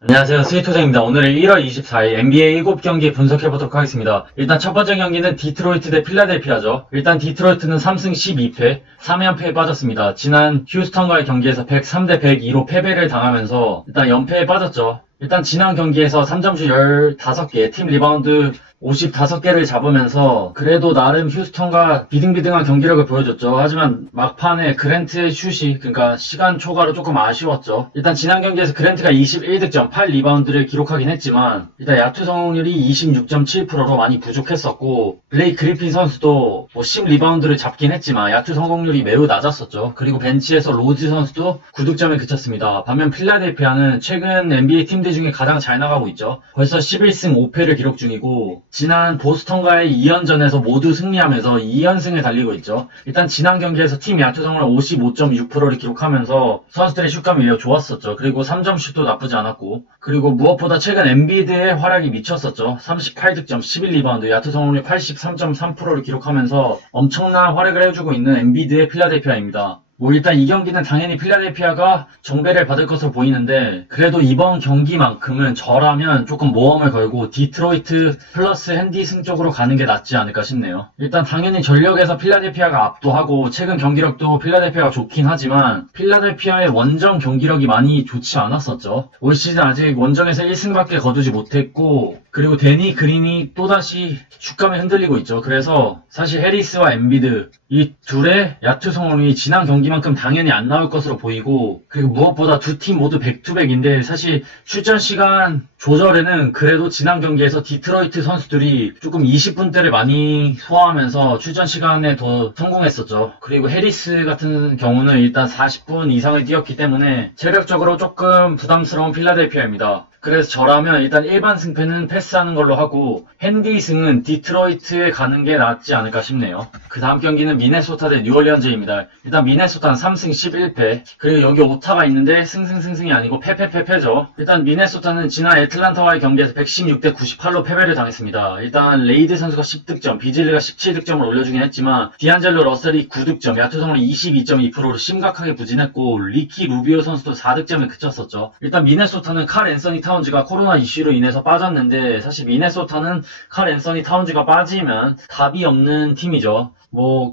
안녕하세요. 스위토장입니다. 오늘은 1월 24일 NBA 7경기 분석해보도록 하겠습니다. 일단 첫 번째 경기는 디트로이트 대 필라델피아죠. 일단 디트로이트는 3승 12패, 3연패에 빠졌습니다. 지난 휴스턴과의 경기에서 103대 102로 패배를 당하면서 일단 연패에 빠졌죠. 일단 지난 경기에서 3점슛 15개, 팀 리바운드 55개를 잡으면서 그래도 나름 휴스턴과 비등비등한 경기력을 보여줬죠. 하지만 막판에 그랜트의 슛이 그러니까 시간 초과로 조금 아쉬웠죠. 일단 지난 경기에서 그랜트가 21득점 8리바운드를 기록하긴 했지만 일단 야투 성공률이 26.7%로 많이 부족했었고 블레이크 그리핀 선수도 10리바운드를 잡긴 했지만 야투 성공률이 매우 낮았었죠. 그리고 벤치에서 로즈 선수도 9득점에 그쳤습니다. 반면 필라델피아는 최근 NBA 팀들 중에 가장 잘 나가고 있죠. 벌써 11승 5패를 기록 중이고 지난 보스턴과의 2연전에서 모두 승리하면서 2연승을 달리고 있죠. 일단 지난 경기에서 팀 야투 성공률 55.6%를 기록하면서 선수들의 슛감이 매우 좋았었죠. 그리고 3점 슛도 나쁘지 않았고 그리고 무엇보다 최근 엔비드의 활약이 미쳤었죠. 38득점 11리바운드 야투 성공률 83.3%를 기록하면서 엄청난 활약을 해주고 있는 엔비드의 필라델피아입니다. 일단 이 경기는 당연히 필라델피아가 정배를 받을 것으로 보이는데 그래도 이번 경기만큼은 저라면 조금 모험을 걸고 디트로이트 플러스 핸디승 쪽으로 가는 게 낫지 않을까 싶네요. 일단 당연히 전력에서 필라델피아가 압도하고 최근 경기력도 필라델피아가 좋긴 하지만 필라델피아의 원정 경기력이 많이 좋지 않았었죠. 올 시즌 아직 원정에서 1승밖에 거두지 못했고 그리고 데니 그린이 또다시 슛감이 흔들리고 있죠. 그래서 사실 해리스와 엠비드 이 둘의 야투 성공률이 지난 경기만큼 당연히 안 나올 것으로 보이고 그리고 무엇보다 두 팀 모두 백투백인데 사실 출전 시간 조절에는 그래도 지난 경기에서 디트로이트 선수들이 조금 20분대를 많이 소화하면서 출전 시간에 더 성공했었죠. 그리고 해리스 같은 경우는 일단 40분 이상을 뛰었기 때문에 체력적으로 조금 부담스러운 필라델피아입니다. 그래서 저라면 일단 일반 승패는 패스하는 걸로 하고 핸디승은 디트로이트에 가는 게 낫지 않을까 싶네요. 그 다음 경기는 미네소타 대 뉴올리언즈입니다. 일단 미네소타는 3승 11패 그리고 여기 오타가 있는데 승승승승이 아니고 패패패패죠. 일단 미네소타는 지난 애틀란타와의 경기에서 116대 98로 패배를 당했습니다. 일단 레이드 선수가 10득점, 비즐리가 17득점을 올려주긴 했지만 디안젤로 러셀이 9득점, 야투 성공률 22.2%로 심각하게 부진했고 리키 루비오 선수도 4득점에 그쳤었죠. 일단 미네소타는 칼 앤서니 타운즈가 코로나 이슈로 인해서 빠졌는데 사실 미네소타는 칼 앤서니 타운즈가 빠지면 답이 없는 팀이죠.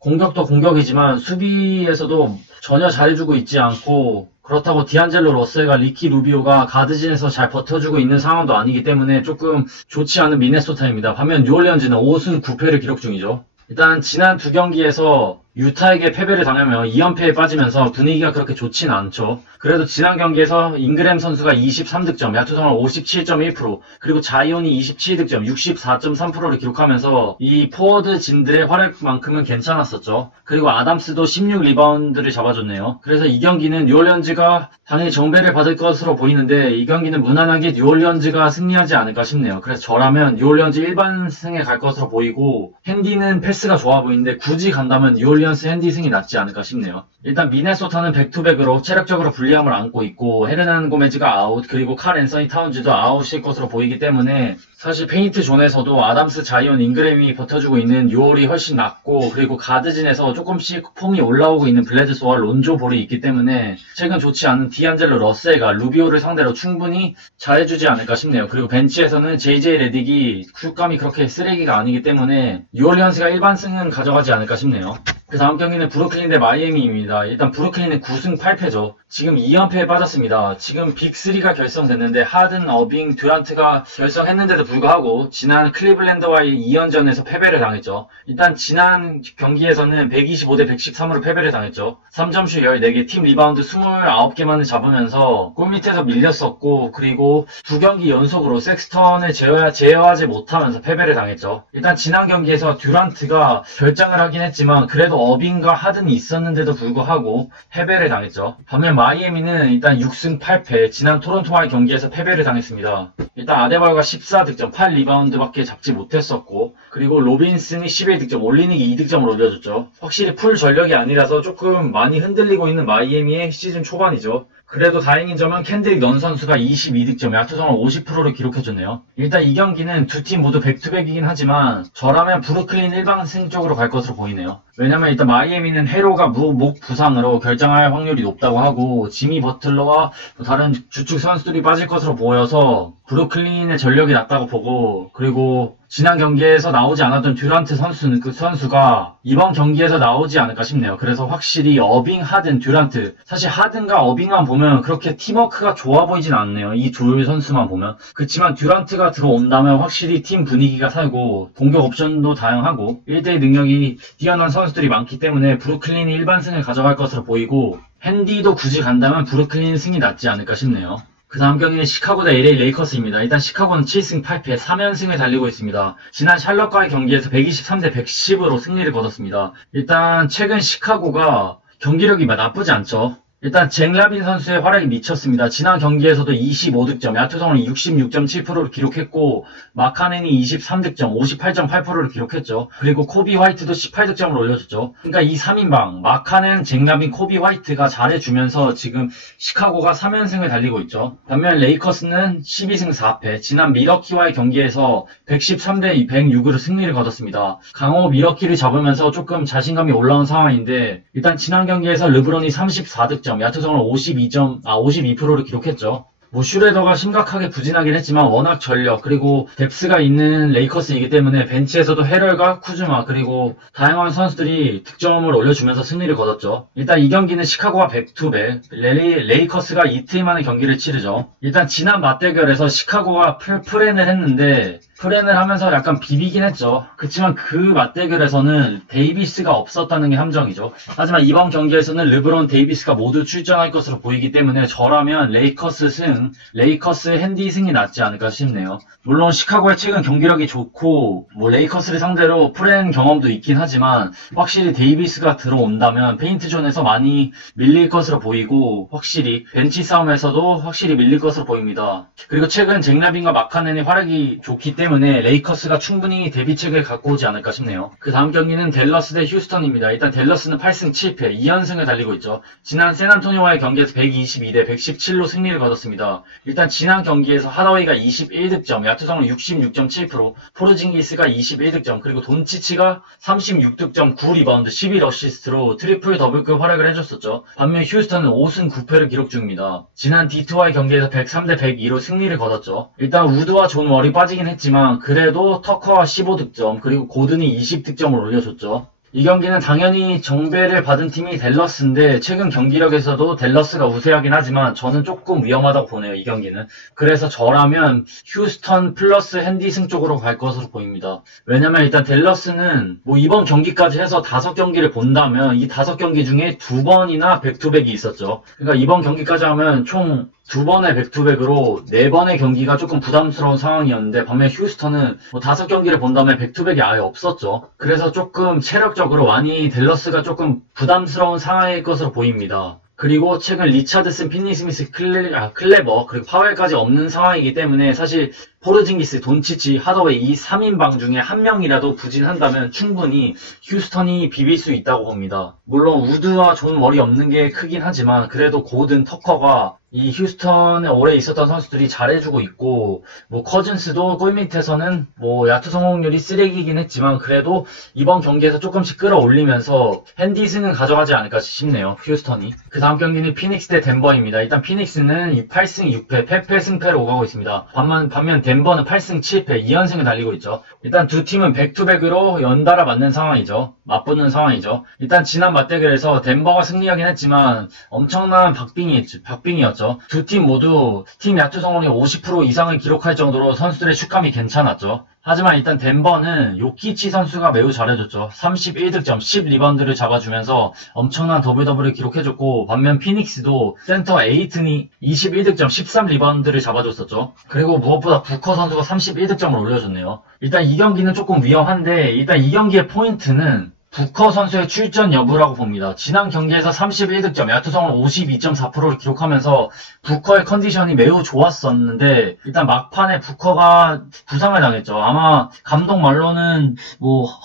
공격도 공격이지만 수비에서도 전혀 잘해주고 있지 않고 그렇다고 디안젤로 러셀과 리키 루비오가 가드진에서 잘 버텨주고 있는 상황도 아니기 때문에 조금 좋지 않은 미네소타입니다. 반면 뉴올리언즈는 5승 9패를 기록 중이죠. 일단 지난 두 경기에서 유타에게 패배를 당하며 2연패에 빠지면서 분위기가 그렇게 좋진 않죠. 그래도 지난 경기에서 잉그램 선수가 23득점, 야투 성공률 57.1% 그리고 자이온이 27득점, 64.3%를 기록하면서 이 포워드 진들의 활약만큼은 괜찮았었죠. 그리고 아담스도 16리바운드를 잡아줬네요. 그래서 이 경기는 뉴올리언즈가 당연히 정배를 받을 것으로 보이는데 이 경기는 무난하게 뉴올리언즈가 승리하지 않을까 싶네요. 그래서 저라면 뉴올리언즈 일반승에 갈 것으로 보이고 핸디는 패스가 좋아 보이는데 굳이 간다면 뉴올리언즈 핸디승이 낫지 않을까 싶네요. 일단 미네소타는 백투백으로 체력적으로 불리함을 안고 있고 헤르난 고메즈가 아웃 그리고 칼 앤서니 타운즈도 아웃일 것으로 보이기 때문에 사실 페인트 존에서도 아담스, 자이온, 잉그램이 버텨주고 있는 뉴올이 훨씬 낫고 그리고 가드진에서 조금씩 폼이 올라오고 있는 블레드소와 론조 볼이 있기 때문에 최근 좋지 않은 디안젤로 러셀가 루비오를 상대로 충분히 잘해주지 않을까 싶네요. 그리고 벤치에서는 JJ 레딕이 슛감이 그렇게 쓰레기가 아니기 때문에 뉴올리언스가 일반승은 가져가지 않을까 싶네요. 그 다음 경기는 브루클린 대 마이애미입니다. 일단 브루클린은 9승 8패죠. 지금 2연패에 빠졌습니다. 지금 빅3가 결성됐는데 하든, 어빙, 듀란트가 결성했는데도 불구하고 지난 클리블랜드와의 2연전에서 패배를 당했죠. 일단 지난 경기에서는 125대 113으로 패배를 당했죠. 3점슛 14개, 팀 리바운드 29개만을 잡으면서 골 밑에서 밀렸었고 그리고 두 경기 연속으로 섹스턴을 제어하지 못하면서 패배를 당했죠. 일단 지난 경기에서 듀란트가 결장을 하긴 했지만 그래도 어빙과 하든이 있었는데도 불구하고 패배를 당했죠. 반면 마이애미는 일단 6승 8패 지난 토론토와의 경기에서 패배를 당했습니다. 일단 아데바요가 14득점 8리바운드밖에 잡지 못했었고 그리고 로빈슨이 11득점 올리닉이 2득점을 올려줬죠. 확실히 풀 전력이 아니라서 조금 많이 흔들리고 있는 마이애미의 시즌 초반이죠. 그래도 다행인 점은 켄드릭 넌 선수가 22득점, 야투성을 50%를 기록해줬네요. 일단 이 경기는 두 팀 모두 백투백이긴 하지만 저라면 브루클린 일방승 쪽으로 갈 것으로 보이네요. 왜냐면 일단 마이애미는 헤로가 목 부상으로 결장할 확률이 높다고 하고 지미 버틀러와 다른 주축 선수들이 빠질 것으로 보여서 브루클린의 전력이 낮다고 보고, 그리고 지난 경기에서 나오지 않았던 듀란트 선수가 이번 경기에서 나오지 않을까 싶네요. 그래서 확실히 어빙, 하든, 듀란트, 사실 하든과 어빙만 보면 그렇게 팀워크가 좋아 보이진 않네요. 이 둘 선수만 보면. 그렇지만 듀란트가 들어온다면 확실히 팀 분위기가 살고 공격 옵션도 다양하고 1대1 능력이 뛰어난 선수들이 많기 때문에 브루클린이 일반승을 가져갈 것으로 보이고, 핸디도 굳이 간다면 브루클린 승이 낫지 않을까 싶네요. 그 다음 경기는 시카고 대 LA 레이커스입니다. 일단 시카고는 7승 8패 3연승을 달리고 있습니다. 지난 샬럿과의 경기에서 123대 110으로 승리를 거뒀습니다. 일단 최근 시카고가 경기력이 나쁘지 않죠. 일단 잭 라빈 선수의 활약이 미쳤습니다. 지난 경기에서도 25득점, 야투성을 66.7%를 기록했고 마카넨이 23득점, 58.8%를 기록했죠. 그리고 코비 화이트도 18득점을 올려줬죠. 그러니까 이 3인방 마카넨, 잭 라빈, 코비 화이트가 잘해주면서 지금 시카고가 3연승을 달리고 있죠. 반면 레이커스는 12승 4패, 지난 미러키와의 경기에서 113대 106으로 승리를 거뒀습니다. 강호 미러키를 잡으면서 조금 자신감이 올라온 상황인데, 일단 지난 경기에서 르브론이 34득점, 야투성을 52%를 기록했죠. 슈레더가 심각하게 부진하긴 했지만 워낙 전력 그리고 뎁스가 있는 레이커스이기 때문에 벤치에서도 헤럴과 쿠즈마 그리고 다양한 선수들이 득점을 올려주면서 승리를 거뒀죠. 일단 이 경기는 시카고가 백투백, 레이커스가 이틀 만에 경기를 치르죠. 일단 지난 맞대결에서 시카고가 프렌을 했는데 프렌을 하면서 약간 비비긴 했죠. 그렇지만 그 맞대결에서는 데이비스가 없었다는 게 함정이죠. 하지만 이번 경기에서는 르브론, 데이비스가 모두 출전할 것으로 보이기 때문에 저라면 레이커스 핸디 승이 낫지 않을까 싶네요. 물론 시카고의 최근 경기력이 좋고 레이커스를 상대로 프렌 경험도 있긴 하지만 확실히 데이비스가 들어온다면 페인트존에서 많이 밀릴 것으로 보이고 확실히 벤치 싸움에서도 확실히 밀릴 것으로 보입니다. 그리고 최근 잭 라빈과 마카넨의 활약이 좋기 때문에 레이커스가 충분히 대비책을 갖고 오지 않을까 싶네요. 그 다음 경기는 댈러스 대 휴스턴입니다. 일단 댈러스는 8승 7패 2연승을 달리고 있죠. 지난 샌안토니오와의 경기에서 122대 117로 승리를 거뒀습니다. 일단 지난 경기에서 하더웨이가 21득점, 야투성을 66.7%, 포르징기스가 21득점, 그리고 돈치치가 36득점, 9리바운드, 11어시스트로 트리플 더블급 활약을 해줬었죠. 반면 휴스턴은 5승 9패를 기록 중입니다. 지난 D2와의 경기에서 103대 102로 승리를 거뒀죠. 일단 우드와 존 월이 빠지긴 했지만 그래도 터커와 15득점, 그리고 고든이 20득점을 올려줬죠. 이 경기는 당연히 정배를 받은 팀이 댈러스인데 최근 경기력에서도 댈러스가 우세하긴 하지만 저는 조금 위험하다고 보네요, 이 경기는. 그래서 저라면 휴스턴 플러스 핸디승 쪽으로 갈 것으로 보입니다. 왜냐면 일단 댈러스는 이번 경기까지 해서 5경기를 본다면 이 5경기 중에 2번이나 백투백이 있었죠. 그러니까 이번 경기까지 하면 총 2번의 백투백으로 4번의 경기가 조금 부담스러운 상황이었는데 반면 휴스턴은 5경기를 본 다음에 백투백이 아예 없었죠. 그래서 조금 체력적으로 많이 댈러스가 조금 부담스러운 상황일 것으로 보입니다. 그리고 최근 리차드슨, 핀니 스미스, 클레버 그리고 파웰까지 없는 상황이기 때문에 사실 포르징기스, 돈치치, 하더웨이 이 3인방 중에 한 명이라도 부진한다면 충분히 휴스턴이 비빌 수 있다고 봅니다. 물론 우드와 존 월이 없는 게 크긴 하지만 그래도 고든, 터커가 이 휴스턴에 오래 있었던 선수들이 잘해주고 있고 커즌스도 골밑에서는 야투 성공률이 쓰레기이긴 했지만 그래도 이번 경기에서 조금씩 끌어올리면서 핸디승은 가져가지 않을까 싶네요, 휴스턴이. 그 다음 경기는 피닉스 대 덴버입니다. 일단 피닉스는 8승 6패, 패패 승패로 오가고 있습니다. 반면 덴버는 8승 7패, 2연승을 달리고 있죠. 일단 두 팀은 백투백으로 연달아 맞는 상황이죠. 맞붙는 상황이죠. 일단 지난 맞대결에서 덴버가 승리하긴 했지만 엄청난 박빙이었죠. 두 팀 모두 팀 야투 성공률 50% 이상을 기록할 정도로 선수들의 슛감이 괜찮았죠. 하지만 일단 덴버는 요키치 선수가 매우 잘해줬죠. 31득점, 10리바운드를 잡아주면서 엄청난 더블더블을 기록해줬고 반면 피닉스도 센터 에이튼이 21득점, 13리바운드를 잡아줬었죠. 그리고 무엇보다 부커 선수가 31득점을 올려줬네요. 일단 이 경기는 조금 위험한데 일단 이 경기의 포인트는 부커 선수의 출전 여부라고 봅니다. 지난 경기에서 31득점, 야투성을 52.4%를 기록하면서 부커의 컨디션이 매우 좋았었는데 일단 막판에 부커가 부상을 당했죠. 아마 감독 말로는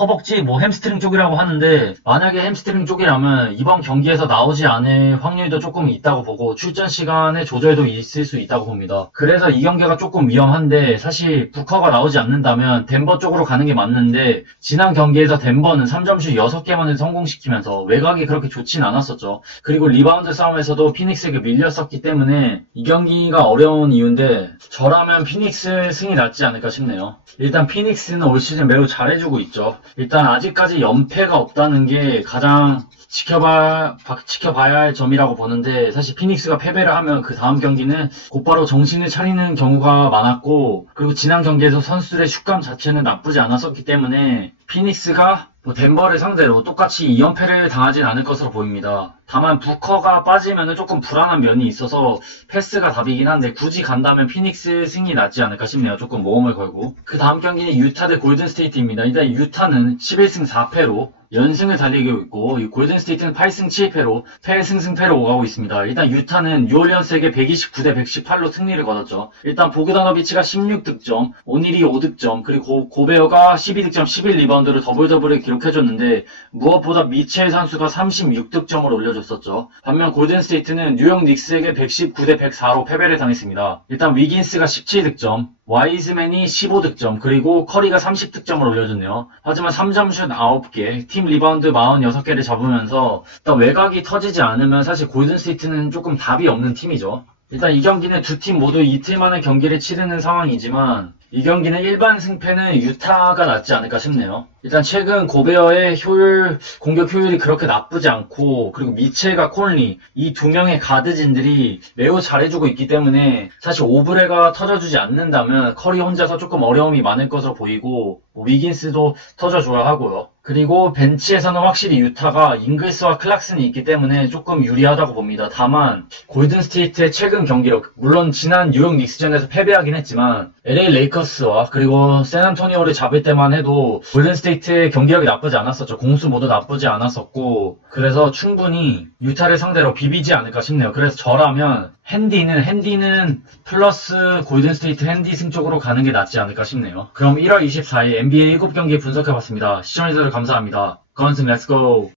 허벅지, 햄스트링 쪽이라고 하는데 만약에 햄스트링 쪽이라면 이번 경기에서 나오지 않을 확률도 조금 있다고 보고 출전 시간의 조절도 있을 수 있다고 봅니다. 그래서 이 경기가 조금 위험한데 사실 부커가 나오지 않는다면 덴버 쪽으로 가는 게 맞는데 지난 경기에서 덴버는 3점슛 6개만을 성공시키면서 외곽이 그렇게 좋진 않았었죠. 그리고 리바운드 싸움에서도 피닉스에게 밀렸었기 때문에 이 경기가 어려운 이유인데 저라면 피닉스 승이 낫지 않을까 싶네요. 일단 피닉스는 올 시즌 매우 잘해주고 있죠. 일단 아직까지 연패가 없다는 게 가장 지켜봐야 할 점이라고 보는데 사실 피닉스가 패배를 하면 그 다음 경기는 곧바로 정신을 차리는 경우가 많았고 그리고 지난 경기에서 선수들의 슛감 자체는 나쁘지 않았었기 때문에 피닉스가 덴버를 상대로 똑같이 2연패를 당하진 않을 것으로 보입니다. 다만 부커가 빠지면 조금 불안한 면이 있어서 패스가 답이긴 한데 굳이 간다면 피닉스 승이 낫지 않을까 싶네요. 조금 모험을 걸고. 그 다음 경기는 유타 대 골든스테이트입니다. 일단 유타는 11승 4패로 연승을 달리고 있고 이 골든스테이트는 8승 7패로 패승승패로 오가고 있습니다. 일단 유타는 뉴올리언스에게 129대 118로 승리를 거뒀죠. 일단 보그다노비치가 16득점, 오닐이 5득점, 그리고 고베어가 12득점, 11리바운드를 더블더블을 기록해줬는데 무엇보다 미첼 선수가 36득점을 올려줬었죠. 반면 골든스테이트는 뉴욕 닉스에게 119대 104로 패배를 당했습니다. 일단 위긴스가 17득점, 와이즈맨이 15득점, 그리고 커리가 30득점을 올려줬네요. 하지만 3점슛 9개, 팀 리바운드 46개를 잡으면서 일단 외곽이 터지지 않으면 사실 골든스테이트는 조금 답이 없는 팀이죠. 일단 이 경기는 두 팀 모두 이틀 만에 경기를 치르는 상황이지만 이 경기는 일반 승패는 유타가 낫지 않을까 싶네요. 일단 최근 고베어의 공격 효율이 그렇게 나쁘지 않고 그리고 미첼과 콘리 이 두 명의 가드진들이 매우 잘해주고 있기 때문에 사실 오브레가 터져주지 않는다면 커리 혼자서 조금 어려움이 많을 것으로 보이고 위긴스도 터져줘야 하고요. 그리고 벤치에서는 확실히 유타가 잉글스와 클락슨이 있기 때문에 조금 유리하다고 봅니다. 다만 골든스테이트의 최근 경기력, 물론 지난 뉴욕 닉스전에서 패배하긴 했지만 LA 레이커스와 그리고 샌안토니오를 잡을 때만 해도 골든스테이트의 경기력이 나쁘지 않았었죠. 공수 모두 나쁘지 않았었고 그래서 충분히 유타를 상대로 비비지 않을까 싶네요. 그래서 저라면 핸디는 플러스 골든스테이트 핸디 승 쪽으로 가는 게 낫지 않을까 싶네요. 그럼 1월 24일 NBA 7경기 분석해봤습니다. 시청해주셔서 감사합니다. 건승 렛츠고!